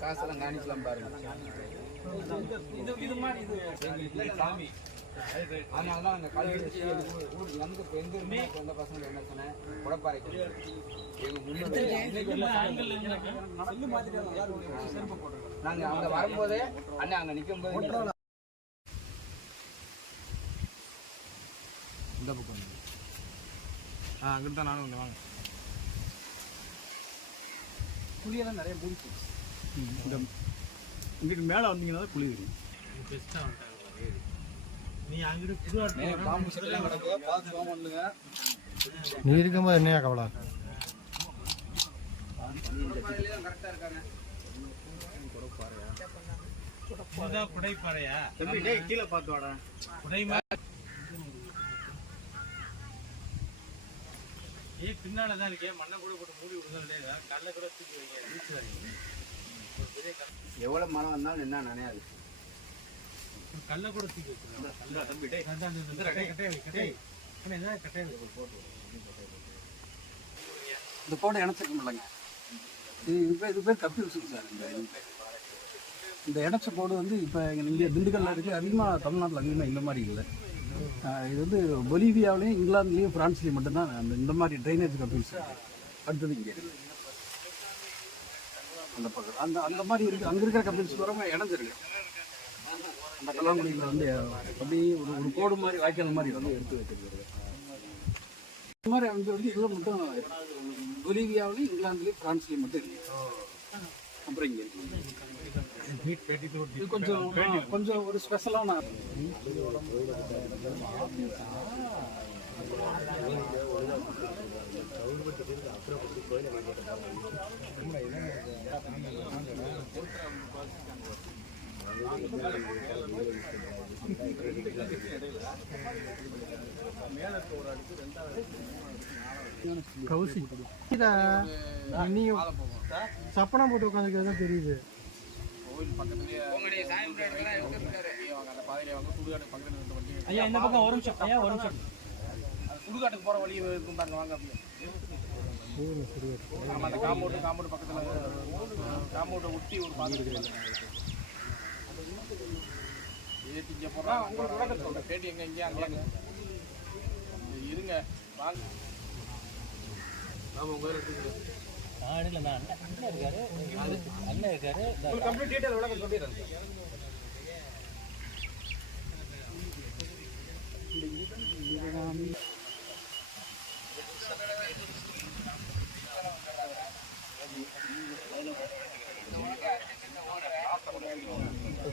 காசெல்லாம் காணிக்கலாம் பாருங்க. அதனாலதான் அந்த கல்வி எந்த பசங்க என்ன சொன்னேன் உடப்பாறைக்கு நாங்க அங்க வரும்போதே அண்ணன் அங்க நிற்கும் போது இந்த பக்கம் அங்கிட்டு தான் நானும் வாங்க. புளியெல்லாம் நிறைய முடிச்சு இந்த இங்கிட்டு மேலே வந்தீங்கன்னா தான் புளி வரும். நீ இருக்கும்போது என்னையா கவலை? கீழே பார்த்து வாடா. பின்னாலதான் இருக்கே மண்ணை கூட போட்டு மூடி விடுங்க. கல்ல கூட தூக்கி வைக்க. எவ்வளவு மரம் வந்தாலும் என்ன நினையாது. கல்ல கூட தூக்கி இந்த கோடை இணைச்சிருக்க முடியலங்க. இது பேர் கப்யூசன் சார். இந்த இணைச்ச கோடு வந்து இப்போ இங்கே திண்டுக்கல்ல இருக்குது. அதிகமாக தமிழ்நாட்டில் அதிகமாக இந்த மாதிரி இல்லை. இது வந்து பொலிவியாவிலையும் இங்கிலாந்துலேயும் ஃப்ரான்ஸ்லேயும் மட்டும்தான் இந்த மாதிரி ட்ரைனேஜ் கப்யூசன். அடுத்தது இங்கே அந்த பக்கம் அந்த மாதிரி இருக்குது. அங்கே இருக்கிற கப்யூஸ் வர இணைஞ்சிருக்கு. அந்த கல்லாங்குடியில் வந்து அப்படியே ஒரு கோடு மாதிரி வாய்க்கால் மாதிரி வந்து எடுத்து வச்சிருக்கிறது. இந்த மாதிரி வந்து இதில் மட்டும் பொலிவியாவிலையும் இங்கிலாந்துலேயும் ஃப்ரான்ஸ்லேயும் மட்டும் இருக்கு. அப்புறம் இங்கே இது கொஞ்சம் ஒரு ஸ்பெஷலான கௌசி நீ சப்பனா போட்டு உட்காந்துக்கிறது தான் தெரியுது. ஐயா இந்த பக்கம் ஒரு நிமிஷம். ஐயா ஒரு நிமிஷம். சுடுகாட்டுக்கு போற வழி இருக்கும் பாருங்க, வாங்க. ஆமா, அந்த காம்பவுண்ட் பக்கத்துல காம்பவுண்டை ஒட்டி ஒரு பாதை ஏத்திங்க போறா. உங்களுக்கு பேட்டி எங்க இங்கே அங்கே இருங்க வாங்க. நாம உங்க கம்ப்ளீட் டீடைல் விளக்கம் சொல்லிடுறேன்.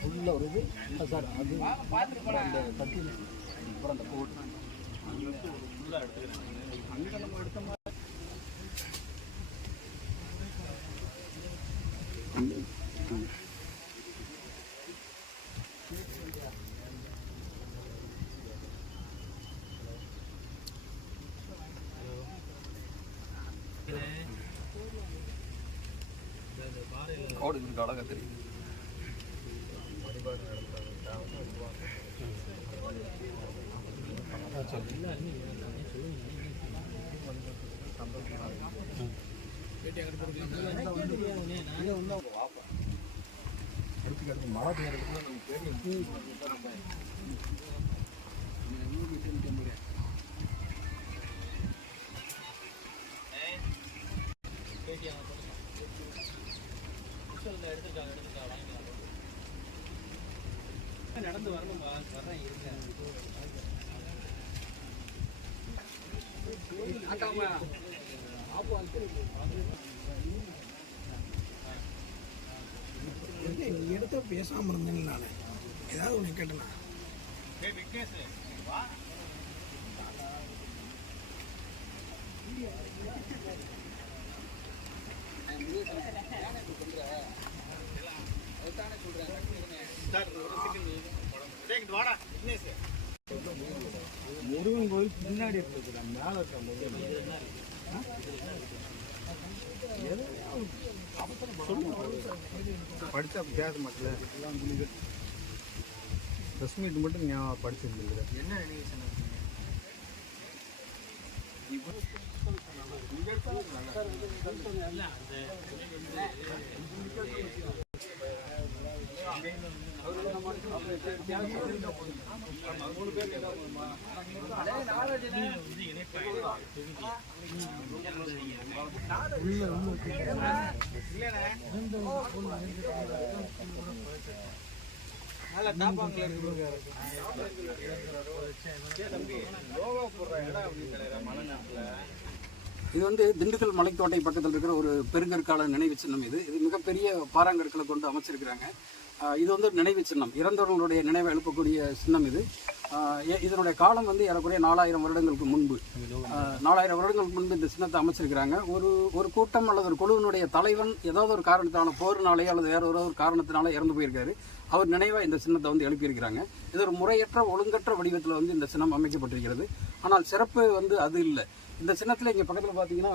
ஃபுல்லாக ஒரு இது சார். அது அந்த கட்டி அப்புறம் அந்த போட்டு ஃபுல்லாக எடுத்துக்கிறேன். அங்கே நம்ம எடுத்த மாதிரி கோடு இருக்கு. அழகா தெரியும். மழை பெய்யறதுக்குள்ள நம்ம பேட்டி நடந்து வரணும். வர்றேன் இருக்கேன். எடுத்த பேசாம இருந்தேன். நான் ஏதாவது ஒன்று கேட்டேன்னா முருகன் கோயில் பின்னாடி இருக்குது மேலே படித்தா பேச மாட்டல ப்ரெஸ் மீட் மட்டும் நான் படிச்சிருந்துருக்குறேன். என்ன நினைவு இது வந்து திண்டுக்கல் மலைக்கோட்டை பக்கத்தில் இருக்கிற ஒரு பெருங்கற்கால நினைவு சின்னம். இது மிகப்பெரிய பாறாங்கற்களை கொண்டு அமைச்சிருக்கிறாங்க. இது வந்து நினைவு சின்னம், இறந்தவர்களுடைய நினைவை எழுப்பக்கூடிய சின்னம். இதனுடைய காலம் வந்து ஏறக்குறைய 4000 வருடங்களுக்கு முன்பு 4000 வருடங்களுக்கு முன்பு இந்த சின்னத்தை அமைச்சிருக்கிறாங்க. ஒரு கூட்டம் அல்லது ஒரு குழுவினுடைய தலைவன் ஏதாவது ஒரு காரணத்தினால, போரினாலே அல்லது வேற ஒரு காரணத்தினால இறந்து போயிருக்காரு. அவர் நினைவாக இந்த சின்னத்தை வந்து எழுப்பியிருக்கிறாங்க. இது ஒரு முறையற்ற ஒழுங்கற்ற வடிவத்தில் வந்து இந்த சின்னம் அமைக்கப்பட்டிருக்கிறது. ஆனால் சிறப்பு வந்து அது இல்லை. இந்த சின்னத்தில் இங்கே பக்கத்தில் பார்த்தீங்கன்னா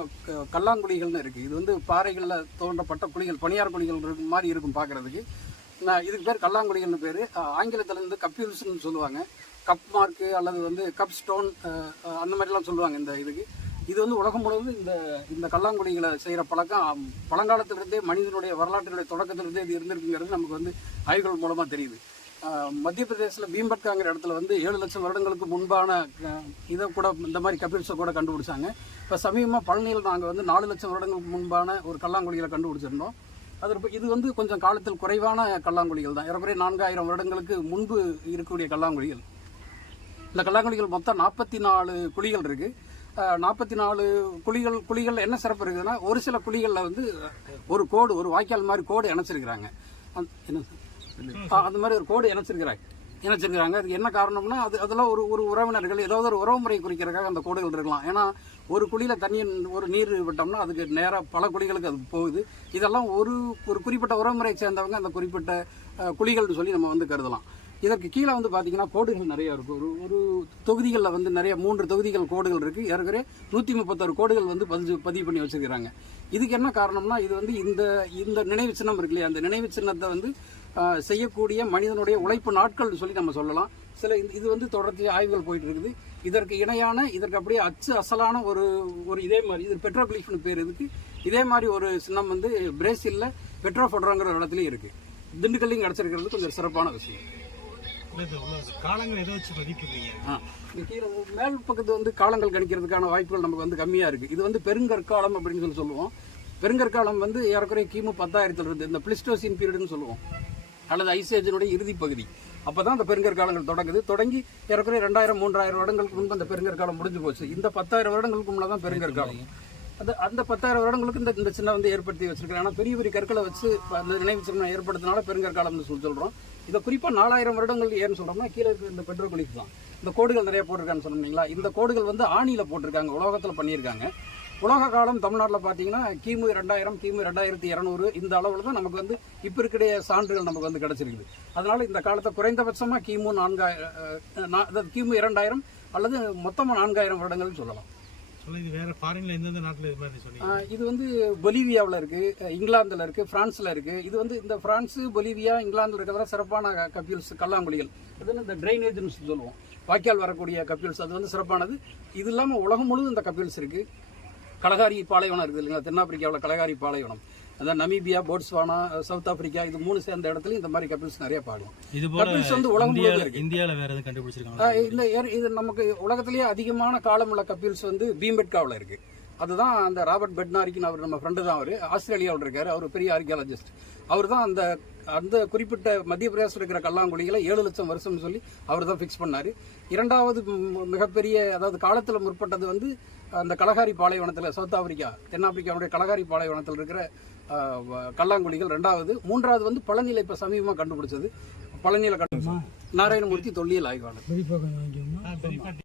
கல்லாங்குழிகள்னு இருக்குது. இது வந்து பாறைகளில் தோன்றப்பட்ட குழிகள், பனியார் குழிகள் மாதிரி இருக்கும் பார்க்குறதுக்கு. இதுக்கு பேர் கல்லாங்குழிகள்னு பேர். ஆங்கிலத்தில் இருந்து கப்யூல்ஸ்ன்னு சொல்லுவாங்க. கப் மார்க்கு அல்லது வந்து கப் ஸ்டோன் அந்த மாதிரிலாம் சொல்லுவாங்க இந்த இதுக்கு. இது வந்து உலகம் முழுவதும் இந்த கல்லாங்குழிகளை செய்கிற பழக்கம் பழங்காலத்திலிருந்தே, மனிதனுடைய வரலாற்றினுடைய தொடக்கத்திலிருந்தே இது இருந்திருக்குங்கிறது நமக்கு வந்து ஆய்வுகள் மூலமாக தெரியுது. மத்திய பிரதேசத்தில் பீம்பட்காங்கிற இடத்துல வந்து 7 லட்சம் வருடங்களுக்கு முன்பான இதை கூட இந்த மாதிரி கபில்ஸை கூட கண்டுபிடிச்சாங்க. இப்போ சமீபமாக பழனியில் நாங்கள் வந்து 4 லட்சம் வருடங்களுக்கு முன்பான ஒரு கல்லாங்குழிகளை கண்டுபிடிச்சிருந்தோம். இது வந்து கொஞ்சம் காலத்தில் குறைவான கல்லாங்குழிகள் தான். ஏறக்குறைய 4000 வருடங்களுக்கு முன்பு இருக்கக்கூடிய கல்லாங்குழிகள். இந்த கல்லாங்குழிகள் மொத்தம் 44 குழிகள் இருக்குது. 44 குழிகள் என்ன சிறப்பு இருக்குதுன்னா, ஒரு சில குழிகளில் வந்து ஒரு வாய்க்கால் மாதிரி கோடு இணைச்சிருக்கிறாங்க. அந்த மாதிரி ஒரு கோடு இணைச்சிருக்கிறாங்க. அதுக்கு என்ன காரணம்னா, அதெல்லாம் ஒரு உறவினர்கள் ஏதாவது ஒரு உறவுமுறை குறிக்கிறதுக்காக அந்த கோடுகள் இருக்கலாம். ஏன்னா ஒரு குழியில் ஒரு நீர் விட்டோம்னா அதுக்கு நேராக பல குழிகளுக்கு அது போகுது. இதெல்லாம் ஒரு குறிப்பிட்ட உறவுமுறையை சேர்ந்தவங்க அந்த குறிப்பிட்ட குழிகள்னு சொல்லி நம்ம வந்து கருதலாம். இதற்கு கீழே வந்து பார்த்தீங்கன்னா கோடுகள் நிறையா இருக்கும். ஒரு தொகுதிகளில் வந்து நிறைய 3 தொகுதிகள் கோடுகள் இருக்குது. ஏற்கனவே 131 கோடுகள் வந்து பதிவு பண்ணி வச்சுருக்கிறாங்க. இதுக்கு என்ன காரணம்னா, இது வந்து இந்த நினைவு சின்னம் இருக்கு இல்லையா, அந்த நினைவு சின்னத்தை வந்து செய்யக்கூடிய மனிதனுடைய உழைப்பு நாட்கள் சொல்லி நம்ம சொல்லலாம். இது வந்து தொடர்ச்சி ஆய்வுகள் போயிட்டு இருக்குது. இதற்கு இணையான, இதற்கு அப்படியே அசலான ஒரு இதே மாதிரி, இது பெட்ரோகிளிஃப்னு பேர். இதுக்கு இதே மாதிரி ஒரு சின்னம் வந்து பிரேசிலில் பெட்ரோஃபோட்ரோங்கிற ஒரு இடத்துலையும் இருக்குது. திண்டுக்கல்லையும் கிடச்சிருக்கிறது கொஞ்சம் சிறப்பான விஷயம். காலங்கள் எதை வச்சு மதிப்பிடுறீங்க? கீழே மேல் பக்கத்து வந்து காலங்கள் கணிக்கிறதுக்கான வாய்ப்புகள் நமக்கு வந்து கம்மியாக இருக்குது. இது வந்து பெருங்கற்காலம் அப்படின்னு சொல்லுவோம். பெருங்கற்காலம் வந்து ஏறக்குறைய கிமு 10,000 இருந்து இந்த பிளிஸ்டோசின் பீரியட்னு சொல்லுவோம், அல்லது ஐசேஜனுடைய இறுதி பகுதி. அப்போதான் அந்த பெருங்கற்காலங்கள் தொடங்கி ஏறக்குறைய 2000-3000 வருடங்களுக்கு முன்பு அந்த பெருங்கற்காலம் முடிஞ்சு போச்சு. இந்த 10,000 வருடங்களுக்கு முன்னாடி தான் பெருங்கற்காலம். அந்த 10,000 வருடங்களுக்கு இந்த சின்னம் வந்து ஏற்படுத்தி வச்சிருக்கிறேன். ஆனால் பெரிய பெரிய கற்களை வச்சு அந்த நினைவு சின்னம் ஏற்படுத்தினால பெருங்கற்காலம்னு சொல்கிறோம். இதை குறிப்பாக 4000 வருடங்கள் ஏன்னு சொல்கிறோம்னா கீழே இருக்கிற இந்த பெட்ரோகுளிஃப் தான். இந்த கோடுகள் நிறைய போட்டிருக்கான்னு சொன்னீங்களா, இந்த கோடுகள் வந்து ஆணியில் போட்டிருக்காங்க, உலோகத்தில் பண்ணியிருக்காங்க. உலக காலம் தமிழ்நாட்டில் பார்த்தீங்கன்னா கிமு 2000, கிமு 2200 இந்த அளவில் தான் நமக்கு வந்து இப்போ இருக்கிற சான்றுகள் நமக்கு வந்து கிடச்சிருக்குது. அதனால இந்த காலத்தை குறைந்தபட்சமாக கிமு 2000 அல்லது மொத்தமாக 4000 வருடங்கள்னு சொல்லலாம். இது வந்து பொலிவியாவில் இருக்கு, இங்கிலாந்துல இருக்கு, பிரான்ஸ்ல இருக்கு. இது வந்து இந்த பிரான்ஸ், பொலிவியா, இங்கிலாந்துல இருக்கிறதா சிறப்பான கப்பிள்ஸ் கல்லாங்குழிகள். அது இந்த ட்ரைனேஜ்னு சொல்லுவோம், வாய்க்கால் வரக்கூடிய கப்பிள்ஸ். அது வந்து சிறப்பானது. இது இல்லாமல் உலகம் முழுவதும் இந்த கப்பிள்ஸ் இருக்கு. கலகாரி பாலைவனம் இருக்குது இல்லைங்களா, தென்னாப்பிரிக்காவில் கலகாரி பாலைவனம், அதான் நமீபியா, போட்ஸ்வானா, சவுத் ஆப்பிரிக்கா, இது 3 சேர்ந்த இடத்துல இந்த மாதிரி கப்பிள்ஸ் நிறைய பாடும். கப்பிள்ஸ் வந்து உலகம் முழுவதும் இருக்கு. இந்தியாவில் வேற எதுவும் கண்டுபிடிச்சிருக்காங்க? இது நமக்கு உலகத்திலேயே அதிகமான காலம் உள்ள கப்பிள்ஸ் வந்து பீம்பெட்காவில் இருக்கு. அதுதான் அந்த ராபர்ட் பெட்னாரிக்குன்னு, அவர் நம்ம ஃப்ரெண்டு தான். அவர் ஆஸ்திரேலியாவில் இருக்காரு. அவர் பெரிய ஆர்கியாலஜிஸ்ட். அவர் தான் அந்த குறிப்பிட்ட மத்திய பிரதேசத்தில் இருக்கிற கல்லாங்குழிகளை 7 லட்சம் வருஷம்னு சொல்லி அவர் தான் ஃபிக்ஸ் பண்ணார். இரண்டாவது மிகப்பெரிய, அதாவது காலத்தில் முற்பட்டது வந்து அந்த கலகாரி பாலைவனத்தில், சவுத் ஆப்பிரிக்கா, தென்னாப்பிரிக்காவுடைய கலகாரி பாலைவனத்தில் இருக்கிற கல்லாங்குழிகள் 2வது. 3வது வந்து பழனியில் இப்போ சமீபமாக கண்டுபிடிச்சது. பழனியில் நாராயணமூர்த்தி தொல்லியல் ஆய்வாளர்.